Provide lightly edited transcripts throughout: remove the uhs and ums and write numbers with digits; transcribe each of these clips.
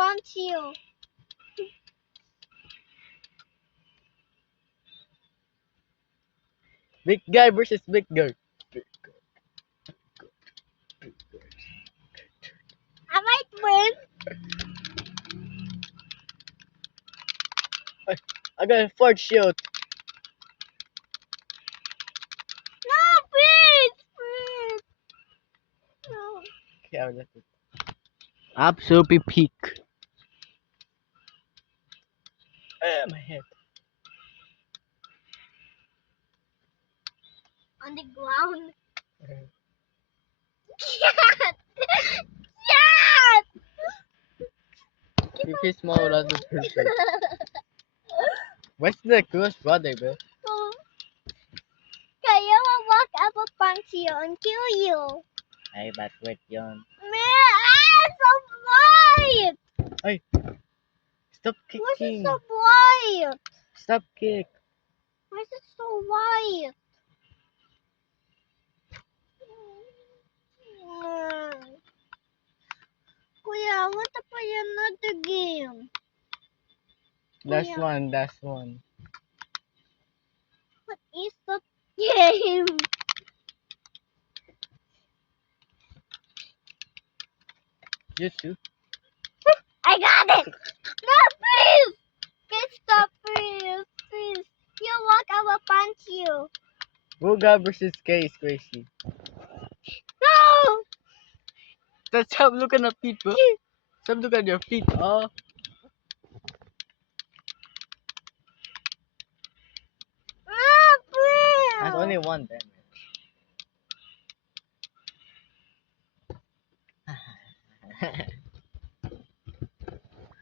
punch you. Big guy versus big girl. I might win. I got a forge shield. No, please. No. Okay, I'll let it. Absolutely peak. My head. On the ground. Cat! Cat! If he's small, that's the perfect. What's the close brother, bro? Oh, kaya walk up a punch you and kill you. Ay, but wait yun. So blind! Ay! Stop Why is it kicking! so blind? Stop kick! Why is it so white? Kuya, I want to play another game. Last Yeah. one, last one. What is that game? You too? I got it! No, please! Please stop, please. Please. You walk, I will punch you. Booga versus K is crazy. No! Stop looking at feet, bro. Stop looking at your feet. Oh. No, please! That's only one damage.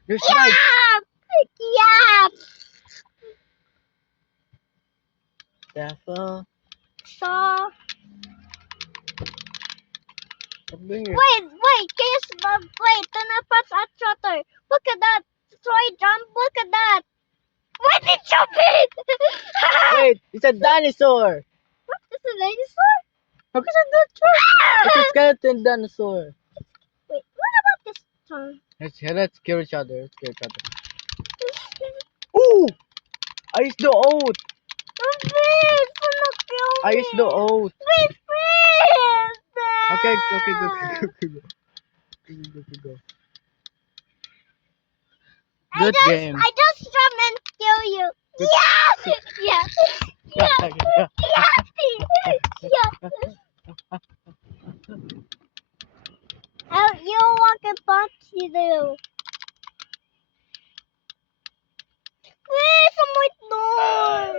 You snipe! Yeah! Yeah! Careful. So, Stop doing your... wait, can you wait, do not press at shutter. Look at that. Try jump, look at that. Why did you beat? Wait, it's a dinosaur! What is a dinosaur? How can I not try? It's a skeleton dinosaur. Wait, what about this one? Let's kill each other. Let's kill each other. Ooh! I used the oath! Please, do not kill me. I used the oath. Please, please. Okay, go. Go. Good game. I just jump and kill you. Good. Yeah! Yeah! You walk a punch you do. Please, oh my god.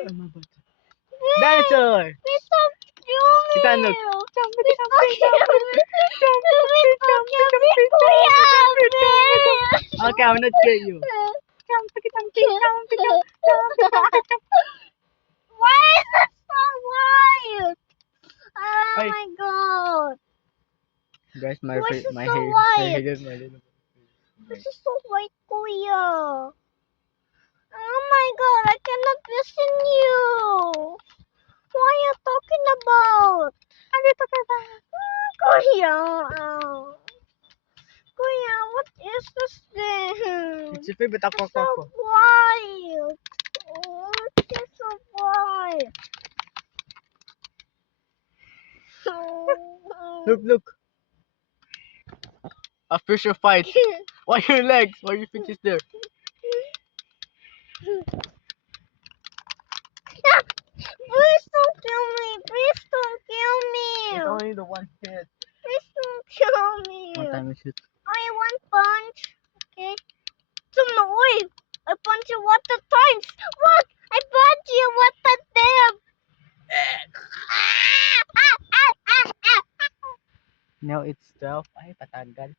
Dinosaur! Please don't kill me. Kita look. Please don't kill me. Please don't kill me. Please. Okay, I'm not kill you. Why is it so white? Oh Hey. my god. Guys, my Why is it my so hair. white? My hair. This is so white, Kuya. Oh my god, I cannot listen you. What are you talking about? What are you talking about? Kuya. Kuya, what is this thing? It's your favorite It's so aqua. white. Oh, it's so white. Look. Official fight. Why your legs? Why your feet is there? Please don't kill me. Please don't kill me. It's only the one hit. Please don't kill me. One time we shoot. I want punch. Okay. So no way. I punch you what the times. What? I punch you what the damn. Now it's 12. Ay, patagal.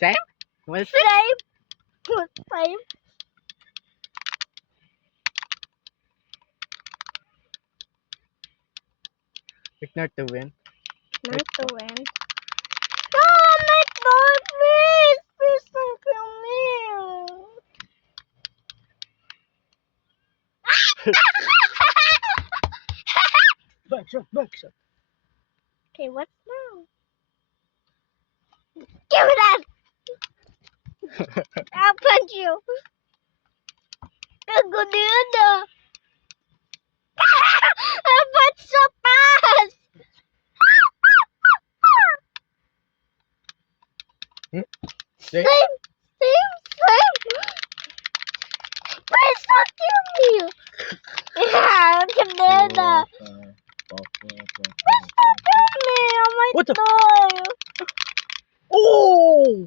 Sam? What's Same. Same. Ignore to win. Not to win. Oh my god, please. Please don't kill me. Back shot. Okay, what's now? Give me that! I'll punch you. Go the other. I punch so fast. Say- Same. Please don't kill me. Yeah, look at that. Please don't kill me. I might What the- die. Oh!